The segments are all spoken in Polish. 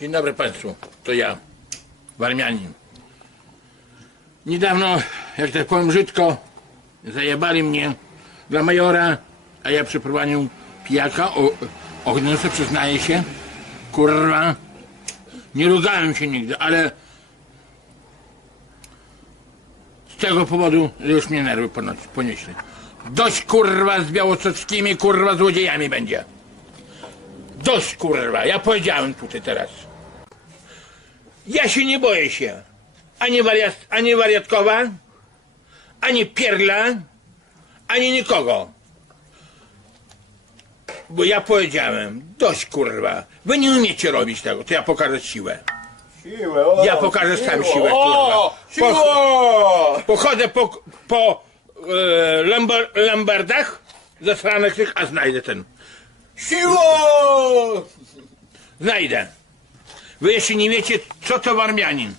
Dzień dobry Państwu, to ja, Warmianin. Niedawno, jak tak powiem brzydko, zajebali mnie dla majora, a ja przy prowadzeniu pijaka, ogniosę przyznaję się, kurwa, nie rugałem się nigdy, ale z tego powodu że już mnie nerwy ponieśli. Dość kurwa z białostockimi kurwa złodziejami będzie. Dość kurwa, ja powiedziałem tutaj teraz. Ja się nie boję się. Ani, wariat, ani wariatkowa, ani pierla, ani nikogo. Bo ja powiedziałem, dość kurwa. Wy nie umiecie robić tego, to ja pokażę siłę. Siłę, o, Ja pokażę sam siłę, O, kurwa. siła! Pochodzę po, po e, lambardach zasranych tych, a znajdę ten. Siła! Znajdę. Wy jeszcze nie wiecie, co to warmianin.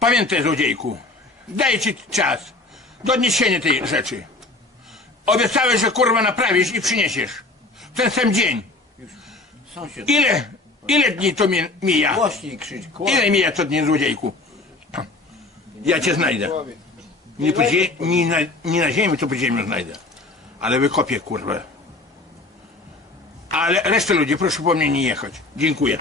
Pamiętaj, złodziejku. Daję ci czas do odniesienia tej rzeczy. Obiecałeś, że kurwa naprawisz i przyniesiesz. W ten sam dzień. Sąsiad, Ile, ile dni to mi, mija? głośniej krzycz, Ile mija to dni, złodziejku? Ja cię znajdę. Nie, po zie- nie, na, nie na ziemi, to po ziemi znajdę. Ale wykopię, kurwa. Ale resztę ludzi, proszę po mnie nie jechać. Dziękuję.